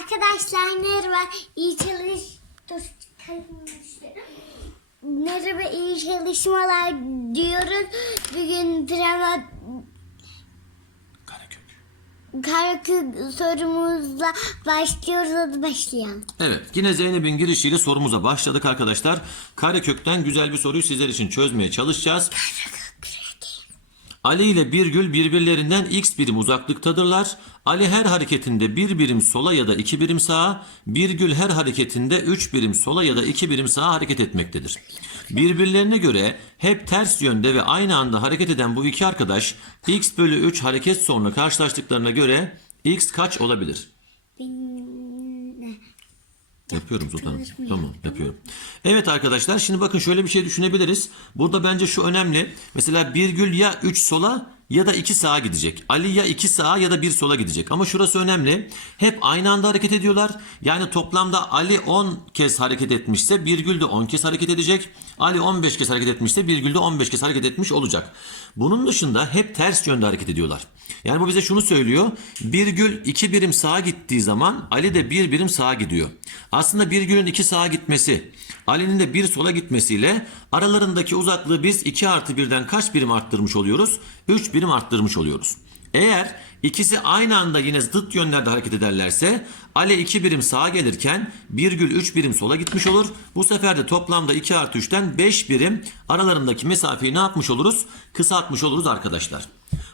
Arkadaşlar merhaba. İyi çalış... Dur, Merhaba iyi çalışmalar diyoruz. Bugün drama Karakök. Karakök sorumuzla başlıyoruz. Hadi başlayalım. Evet yine Zeynep'in girişiyle sorumuza başladık arkadaşlar. Karekökten güzel bir soruyu sizler için çözmeye çalışacağız. Ali ile Birgül birbirlerinden x birim uzaklıktadırlar. Ali her hareketinde bir birim sola ya da iki birim sağa, Birgül her hareketinde üç birim sola ya da iki birim sağa hareket etmektedir. Birbirlerine göre hep ters yönde ve aynı anda hareket eden bu iki arkadaş x bölü 3 hareket sonra karşılaştıklarına göre x kaç olabilir? Yapıyorum Sultanım. Tamam yapıyorum. Evet arkadaşlar şimdi bakın şöyle bir şey düşünebiliriz. Burada bence şu önemli. Mesela Birgül ya 3 sola ya da 2 sağa gidecek. Ali ya 2 sağa ya da 1 sola gidecek. Ama şurası önemli. Hep aynı anda hareket ediyorlar. Yani toplamda Ali 10 kez hareket etmişse Birgül de 10 kez hareket edecek. Ali 15 kez hareket etmişse Birgül de 15 kez hareket etmiş olacak. Bunun dışında hep ters yönde hareket ediyorlar. Yani bu bize şunu söylüyor. Birgül 2 birim sağa gittiği zaman Ali de 1 birim sağa gidiyor. Aslında Birgül'ün 2 sağa gitmesi, Ali'nin de 1 sola gitmesiyle aralarındaki uzaklığı biz 2 artı 1'den kaç birim arttırmış oluyoruz? 3 birim arttırmış oluyoruz. Eğer ikisi aynı anda yine zıt yönlerde hareket ederlerse Ali 2 birim sağa gelirken Birgül 3 birim sola gitmiş olur. Bu sefer de toplamda 2 artı 3'ten 5 birim aralarındaki mesafeyi ne yapmış oluruz? Kısaltmış oluruz arkadaşlar.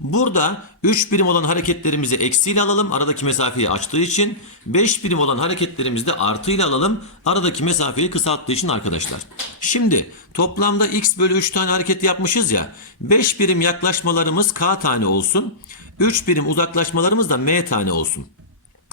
Burada 3 birim olan hareketlerimizi eksiyle alalım aradaki mesafeyi açtığı için. 5 birim olan hareketlerimizi de artıyla alalım aradaki mesafeyi kısalttığı için arkadaşlar. Şimdi toplamda x bölü 3 tane hareket yapmışız ya. 5 birim yaklaşmalarımız k tane olsun. 3 birim uzaklaşmalarımız da m tane olsun.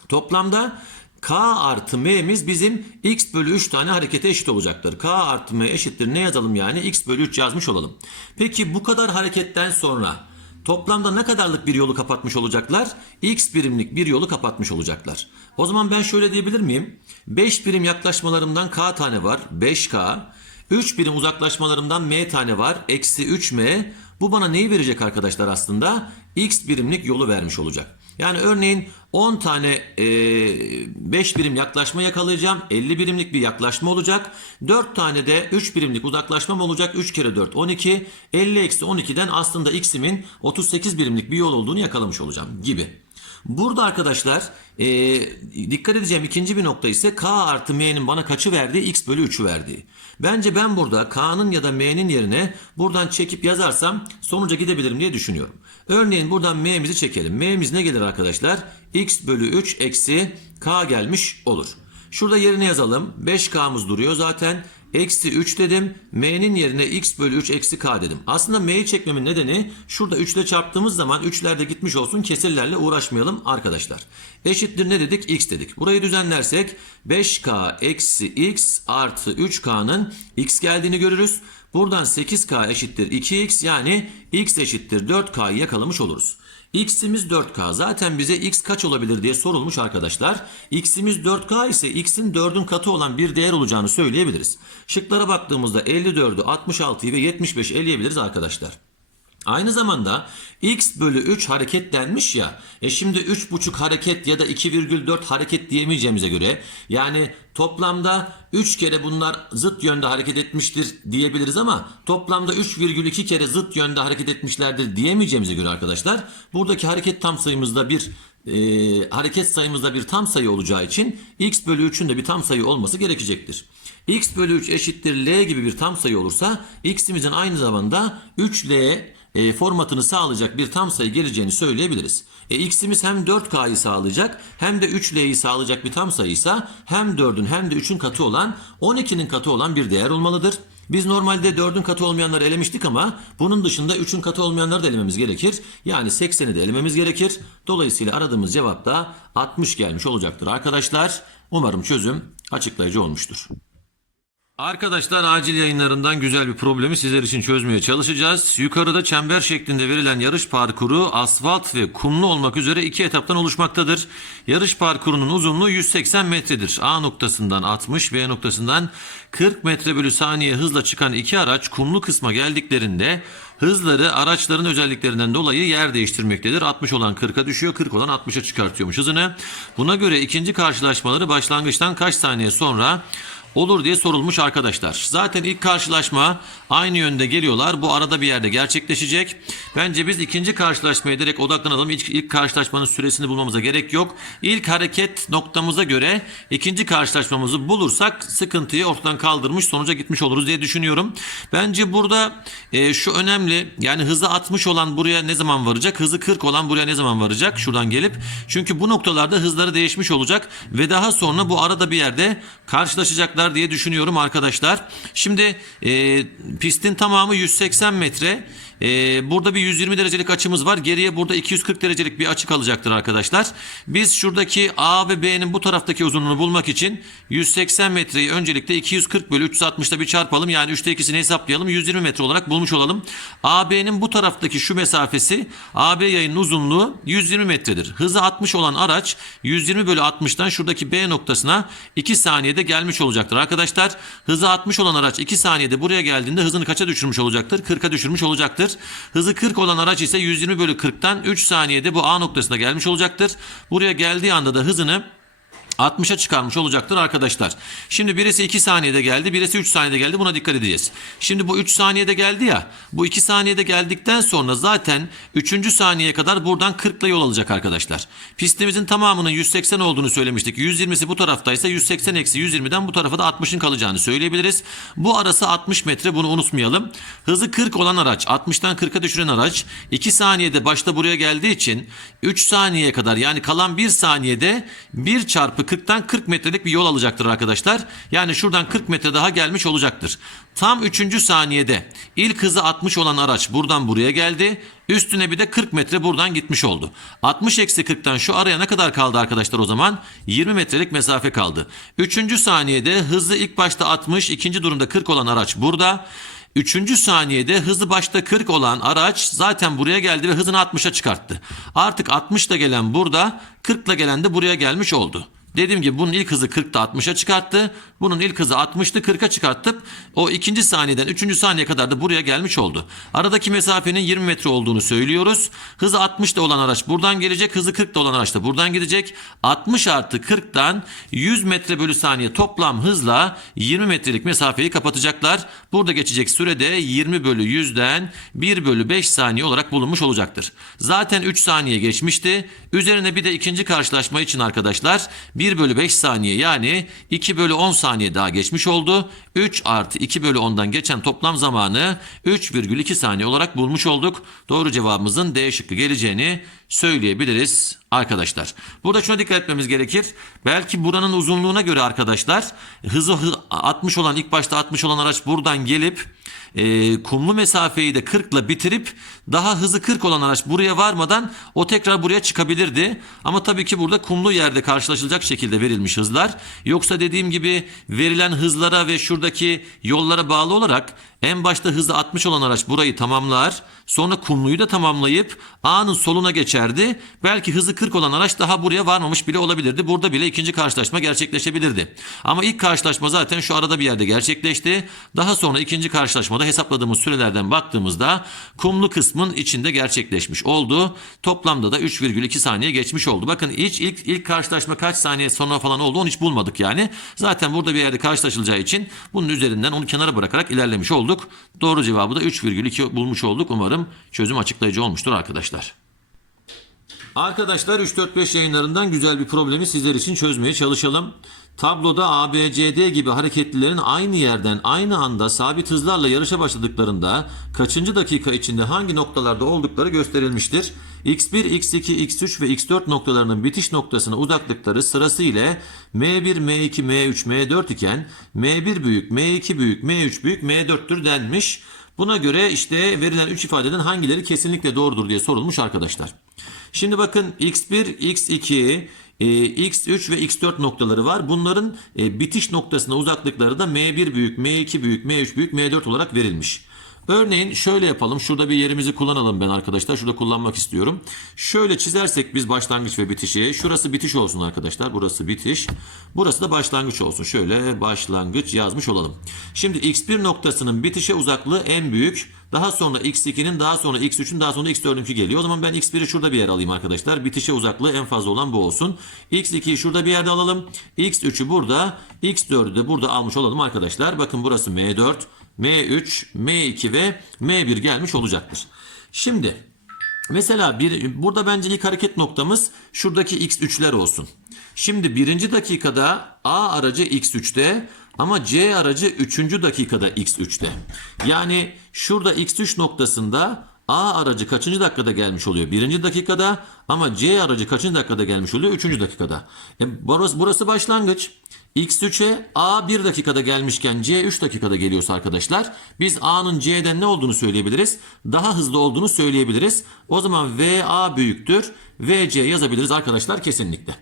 Toplamda K artı M'miz bizim X bölü 3 tane harekete eşit olacaktır. K artı M eşittir ne yazalım yani? X bölü 3 yazmış olalım. Peki bu kadar hareketten sonra toplamda ne kadarlık bir yolu kapatmış olacaklar? X birimlik bir yolu kapatmış olacaklar. O zaman ben şöyle diyebilir miyim? 5 birim yaklaşmalarımdan K tane var. 5K. 3 birim uzaklaşmalarımdan M tane var. Eksi 3M. Bu bana neyi verecek arkadaşlar aslında? X birimlik yolu vermiş olacak. Yani örneğin 10 tane e, 5 birim yaklaşma yakalayacağım. 50 birimlik bir yaklaşma olacak. 4 tane de 3 birimlik uzaklaşmam olacak. 3 kere 4 12. 50 eksi 12'den aslında x'imin 38 birimlik bir yol olduğunu yakalamış olacağım gibi. Burada arkadaşlar e, dikkat edeceğim ikinci bir nokta ise k artı m'nin bana kaçı verdiği x bölü 3'ü verdiği. Bence ben burada k'nın ya da m'nin yerine buradan çekip yazarsam sonuca gidebilirim diye düşünüyorum. Örneğin buradan m'mizi çekelim. m'miz ne gelir arkadaşlar? x bölü 3 eksi k gelmiş olur. Şurada yerine yazalım. 5k'mız duruyor zaten. Eksi 3 dedim. M'nin yerine x bölü 3 eksi k dedim. Aslında m'yi çekmemin nedeni şurada 3 ile çarptığımız zaman 3'ler de gitmiş olsun kesirlerle uğraşmayalım arkadaşlar. Eşittir ne dedik? x dedik. Burayı düzenlersek 5k eksi x artı 3k'nın x geldiğini görürüz. Buradan 8k eşittir 2x yani x eşittir 4k'yı yakalamış oluruz. X'imiz 4K. Zaten bize X kaç olabilir diye sorulmuş arkadaşlar. X'imiz 4K ise X'in 4'ün katı olan bir değer olacağını söyleyebiliriz. Şıklara baktığımızda 54'ü, 66'yı ve 75 eleyebiliriz arkadaşlar. Aynı zamanda x bölü 3 hareket denmiş ya. E şimdi 3,5 hareket ya da 2,4 hareket diyemeyeceğimize göre yani toplamda 3 kere bunlar zıt yönde hareket etmiştir diyebiliriz ama toplamda 3,2 kere zıt yönde hareket etmişlerdir diyemeyeceğimize göre arkadaşlar buradaki hareket tam sayımızda bir e, hareket sayımızda bir tam sayı olacağı için x bölü 3'ün de bir tam sayı olması gerekecektir. x bölü 3 eşittir l gibi bir tam sayı olursa x'imizin aynı zamanda 3l e, formatını sağlayacak bir tam sayı geleceğini söyleyebiliriz. E, x'imiz hem 4k'yı sağlayacak hem de 3l'yi sağlayacak bir tam sayıysa hem 4'ün hem de 3'ün katı olan 12'nin katı olan bir değer olmalıdır. Biz normalde 4'ün katı olmayanları elemiştik ama bunun dışında 3'ün katı olmayanları da elememiz gerekir. Yani 80'i de elememiz gerekir. Dolayısıyla aradığımız cevap da 60 gelmiş olacaktır arkadaşlar. Umarım çözüm açıklayıcı olmuştur. Arkadaşlar acil yayınlarından güzel bir problemi sizler için çözmeye çalışacağız. Yukarıda çember şeklinde verilen yarış parkuru asfalt ve kumlu olmak üzere iki etaptan oluşmaktadır. Yarış parkurunun uzunluğu 180 metredir. A noktasından 60, B noktasından 40 metre bölü saniye hızla çıkan iki araç kumlu kısma geldiklerinde hızları araçların özelliklerinden dolayı yer değiştirmektedir. 60 olan 40'a düşüyor, 40 olan 60'a çıkartıyormuş hızını. Buna göre ikinci karşılaşmaları başlangıçtan kaç saniye sonra olur diye sorulmuş arkadaşlar. Zaten ilk karşılaşma aynı yönde geliyorlar. Bu arada bir yerde gerçekleşecek. Bence biz ikinci karşılaşmaya direkt odaklanalım. İlk, ilk karşılaşmanın süresini bulmamıza gerek yok. İlk hareket noktamıza göre ikinci karşılaşmamızı bulursak sıkıntıyı ortadan kaldırmış sonuca gitmiş oluruz diye düşünüyorum. Bence burada e, şu önemli. Yani hızı 60 olan buraya ne zaman varacak? Hızı 40 olan buraya ne zaman varacak? Şuradan gelip. Çünkü bu noktalarda hızları değişmiş olacak ve daha sonra bu arada bir yerde karşılaşacaklar diye düşünüyorum arkadaşlar. Şimdi e, pistin tamamı 180 metre. E, burada bir 120 derecelik açımız var. Geriye burada 240 derecelik bir açı kalacaktır arkadaşlar. Biz şuradaki A ve B'nin bu taraftaki uzunluğunu bulmak için 180 metreyi öncelikle 240 bölü 360'da bir çarpalım. Yani 3'te 2'sini hesaplayalım. 120 metre olarak bulmuş olalım. AB'nin bu taraftaki şu mesafesi AB yayının uzunluğu 120 metredir. Hızı 60 olan araç 120 bölü 60'tan şuradaki B noktasına 2 saniyede gelmiş olacaktır. Arkadaşlar hızı 60 olan araç 2 saniyede buraya geldiğinde hızını kaça düşürmüş olacaktır? 40'a düşürmüş olacaktır. Hızı 40 olan araç ise 120 bölü 40'tan 3 saniyede bu A noktasına gelmiş olacaktır. Buraya geldiği anda da hızını 60'a çıkarmış olacaktır arkadaşlar. Şimdi birisi 2 saniyede geldi, birisi 3 saniyede geldi. Buna dikkat edeceğiz. Şimdi bu 3 saniyede geldi ya. Bu 2 saniyede geldikten sonra zaten 3. saniyeye kadar buradan 40 ile yol alacak arkadaşlar. Pistimizin tamamının 180 olduğunu söylemiştik. 120'si bu taraftaysa 180 eksi 120'den bu tarafa da 60'ın kalacağını söyleyebiliriz. Bu arası 60 metre bunu unutmayalım. Hızı 40 olan araç 60'tan 40'a düşüren araç 2 saniyede başta buraya geldiği için 3 saniyeye kadar yani kalan 1 saniyede 1 çarpı 40'tan 40 metrelik bir yol alacaktır arkadaşlar. Yani şuradan 40 metre daha gelmiş olacaktır. Tam 3. saniyede ilk hızı 60 olan araç buradan buraya geldi. Üstüne bir de 40 metre buradan gitmiş oldu. 60 eksi 40'tan şu araya ne kadar kaldı arkadaşlar o zaman? 20 metrelik mesafe kaldı. 3. saniyede hızı ilk başta 60, ikinci durumda 40 olan araç burada. Üçüncü saniyede hızı başta 40 olan araç zaten buraya geldi ve hızını 60'a çıkarttı. Artık 60 ile gelen burada 40 ile gelen de buraya gelmiş oldu. Dediğim gibi bunun ilk hızı 40'ta 60'a çıkarttı. Bunun ilk hızı 60'tı 40'a çıkartıp o ikinci saniyeden üçüncü saniye kadar da buraya gelmiş oldu. Aradaki mesafenin 20 metre olduğunu söylüyoruz. Hızı 60'da olan araç buradan gelecek. Hızı 40'da olan araç da buradan gidecek. 60 artı 40'tan 100 metre bölü saniye toplam hızla 20 metrelik mesafeyi kapatacaklar. Burada geçecek sürede 20 bölü 100'den 1 bölü 5 saniye olarak bulunmuş olacaktır. Zaten 3 saniye geçmişti. Üzerine bir de ikinci karşılaşma için arkadaşlar 1 bölü 5 saniye yani 2 bölü 10 saniye daha geçmiş oldu. 3 artı 2 bölü 10'dan geçen toplam zamanı 3,2 saniye olarak bulmuş olduk. Doğru cevabımızın D şıkkı geleceğini söyleyebiliriz arkadaşlar. Burada şuna dikkat etmemiz gerekir. Belki buranın uzunluğuna göre arkadaşlar hızı hı- 60 olan ilk başta 60 olan araç buradan gelip e, kumlu mesafeyi de 40 ile bitirip daha hızı 40 olan araç buraya varmadan o tekrar buraya çıkabilirdi. Ama tabii ki burada kumlu yerde karşılaşılacak şekilde verilmiş hızlar. Yoksa dediğim gibi verilen hızlara ve şuradaki yollara bağlı olarak en başta hızı 60 olan araç burayı tamamlar. Sonra kumluyu da tamamlayıp A'nın soluna geçerdi. Belki hızı 40 olan araç daha buraya varmamış bile olabilirdi. Burada bile ikinci karşılaşma gerçekleşebilirdi. Ama ilk karşılaşma zaten şu arada bir yerde gerçekleşti. Daha sonra ikinci karşılaşmada hesapladığımız sürelerden baktığımızda kumlu kısmın içinde gerçekleşmiş oldu. Toplamda da 3,2 saniye geçmiş oldu. Bakın hiç ilk ilk karşılaşma kaç saniye sonra falan oldu onu hiç bulmadık yani. Zaten burada bir yerde karşılaşılacağı için bunun üzerinden onu kenara bırakarak ilerlemiş olduk. Doğru cevabı da 3,2 bulmuş olduk. Umarım çözüm açıklayıcı olmuştur arkadaşlar. Arkadaşlar 3-4-5 yayınlarından güzel bir problemi sizler için çözmeye çalışalım. Tabloda A, B, C, D gibi hareketlilerin aynı yerden aynı anda sabit hızlarla yarışa başladıklarında kaçıncı dakika içinde hangi noktalarda oldukları gösterilmiştir. X1, X2, X3 ve X4 noktalarının bitiş noktasına uzaklıkları sırasıyla M1, M2, M3, M4 iken M1 büyük, M2 büyük, M3 büyük, M4'tür denmiş. Buna göre işte verilen 3 ifadeden hangileri kesinlikle doğrudur diye sorulmuş arkadaşlar. Şimdi bakın x1, x2, e, x3 ve x4 noktaları var. Bunların e, bitiş noktasına uzaklıkları da m1 büyük, m2 büyük, m3 büyük, m4 olarak verilmiş. Örneğin şöyle yapalım. Şurada bir yerimizi kullanalım ben arkadaşlar. Şurada kullanmak istiyorum. Şöyle çizersek biz başlangıç ve bitişi. Şurası bitiş olsun arkadaşlar. Burası bitiş. Burası da başlangıç olsun. Şöyle başlangıç yazmış olalım. Şimdi x1 noktasının bitişe uzaklığı en büyük. Daha sonra x2'nin daha sonra x3'ün daha sonra x4'ünki geliyor. O zaman ben x1'i şurada bir yer alayım arkadaşlar. Bitişe uzaklığı en fazla olan bu olsun. x2'yi şurada bir yerde alalım. x3'ü burada. x4'ü de burada almış olalım arkadaşlar. Bakın burası m4, m3, m2 ve m1 gelmiş olacaktır. Şimdi Mesela bir, burada bence ilk hareket noktamız şuradaki x3'ler olsun. Şimdi birinci dakikada A aracı x3'te ama C aracı üçüncü dakikada x3'te. Yani şurada x3 noktasında A aracı kaçıncı dakikada gelmiş oluyor? Birinci dakikada ama C aracı kaçıncı dakikada gelmiş oluyor? Üçüncü dakikada. E, burası, burası başlangıç. X3'e A 1 dakikada gelmişken C 3 dakikada geliyorsa arkadaşlar biz A'nın C'den ne olduğunu söyleyebiliriz? Daha hızlı olduğunu söyleyebiliriz. O zaman VA büyüktür. VC yazabiliriz arkadaşlar kesinlikle.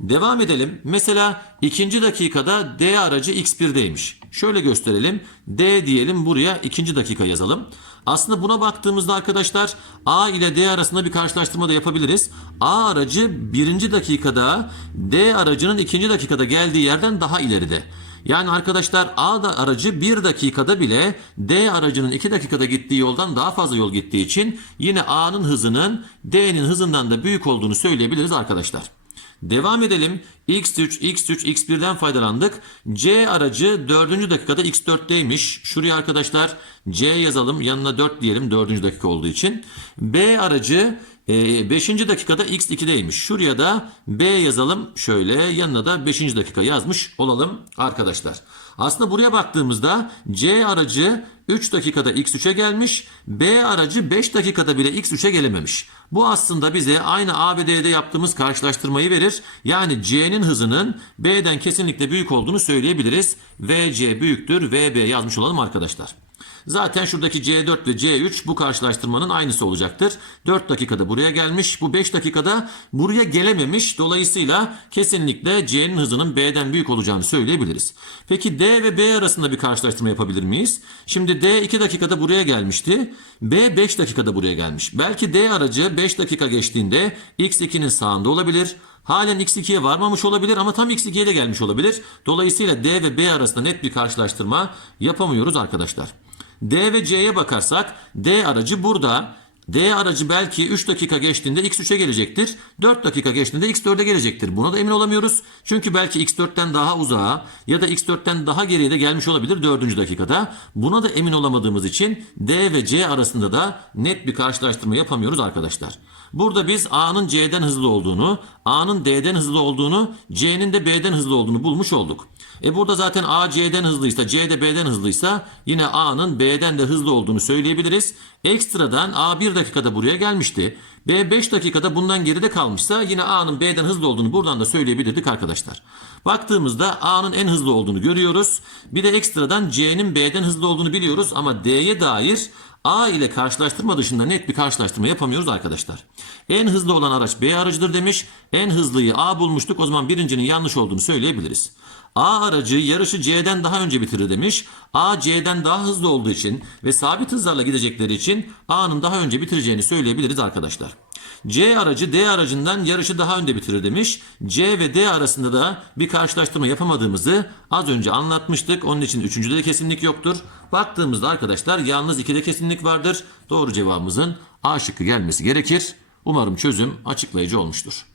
Devam edelim. Mesela ikinci dakikada D aracı X1'deymiş. Şöyle gösterelim. D diyelim buraya ikinci dakika yazalım. Aslında buna baktığımızda arkadaşlar A ile D arasında bir karşılaştırma da yapabiliriz. A aracı birinci dakikada D aracının ikinci dakikada geldiği yerden daha ileride. Yani arkadaşlar A da aracı 1 dakikada bile D aracının 2 dakikada gittiği yoldan daha fazla yol gittiği için yine A'nın hızının D'nin hızından da büyük olduğunu söyleyebiliriz arkadaşlar. Devam edelim. X3, X3, X1'den faydalandık. C aracı 4. dakikada X4'teymiş. Şuraya arkadaşlar C yazalım. Yanına 4 diyelim 4. dakika olduğu için. B aracı 5. dakikada X2'deymiş. Şuraya da B yazalım. Şöyle yanına da 5. dakika yazmış olalım arkadaşlar. Aslında buraya baktığımızda C aracı 3 dakikada X3'e gelmiş. B aracı 5 dakikada bile X3'e gelememiş. Bu aslında bize aynı A ve D'de yaptığımız karşılaştırmayı verir. Yani C'nin hızının B'den kesinlikle büyük olduğunu söyleyebiliriz. VC büyüktür VB yazmış olalım arkadaşlar. Zaten şuradaki C4 ve C3 bu karşılaştırmanın aynısı olacaktır. 4 dakikada buraya gelmiş. Bu 5 dakikada buraya gelememiş. Dolayısıyla kesinlikle C'nin hızının B'den büyük olacağını söyleyebiliriz. Peki D ve B arasında bir karşılaştırma yapabilir miyiz? Şimdi D 2 dakikada buraya gelmişti. B 5 dakikada buraya gelmiş. Belki D aracı 5 dakika geçtiğinde X2'nin sağında olabilir. Halen X2'ye varmamış olabilir ama tam X2'ye de gelmiş olabilir. Dolayısıyla D ve B arasında net bir karşılaştırma yapamıyoruz arkadaşlar. D ve C'ye bakarsak D aracı burada. D aracı belki 3 dakika geçtiğinde X3'e gelecektir. 4 dakika geçtiğinde X4'e gelecektir. Buna da emin olamıyoruz. Çünkü belki X4'ten daha uzağa ya da X4'ten daha geriye de gelmiş olabilir 4. dakikada. Buna da emin olamadığımız için D ve C arasında da net bir karşılaştırma yapamıyoruz arkadaşlar. Burada biz A'nın C'den hızlı olduğunu, A'nın D'den hızlı olduğunu, C'nin de B'den hızlı olduğunu bulmuş olduk. E burada zaten A C'den hızlıysa, C de B'den hızlıysa yine A'nın B'den de hızlı olduğunu söyleyebiliriz. Ekstradan A 1 dakikada buraya gelmişti. B 5 dakikada bundan geride kalmışsa yine A'nın B'den hızlı olduğunu buradan da söyleyebilirdik arkadaşlar. Baktığımızda A'nın en hızlı olduğunu görüyoruz. Bir de ekstradan C'nin B'den hızlı olduğunu biliyoruz ama D'ye dair A ile karşılaştırma dışında net bir karşılaştırma yapamıyoruz arkadaşlar. En hızlı olan araç B aracıdır demiş. En hızlıyı A bulmuştuk. O zaman birincinin yanlış olduğunu söyleyebiliriz. A aracı yarışı C'den daha önce bitirir demiş. A C'den daha hızlı olduğu için ve sabit hızlarla gidecekleri için A'nın daha önce bitireceğini söyleyebiliriz arkadaşlar. C aracı D aracından yarışı daha önde bitirir demiş. C ve D arasında da bir karşılaştırma yapamadığımızı az önce anlatmıştık. Onun için üçüncüde de kesinlik yoktur. Baktığımızda arkadaşlar yalnız 2'de kesinlik vardır. Doğru cevabımızın A şıkkı gelmesi gerekir. Umarım çözüm açıklayıcı olmuştur.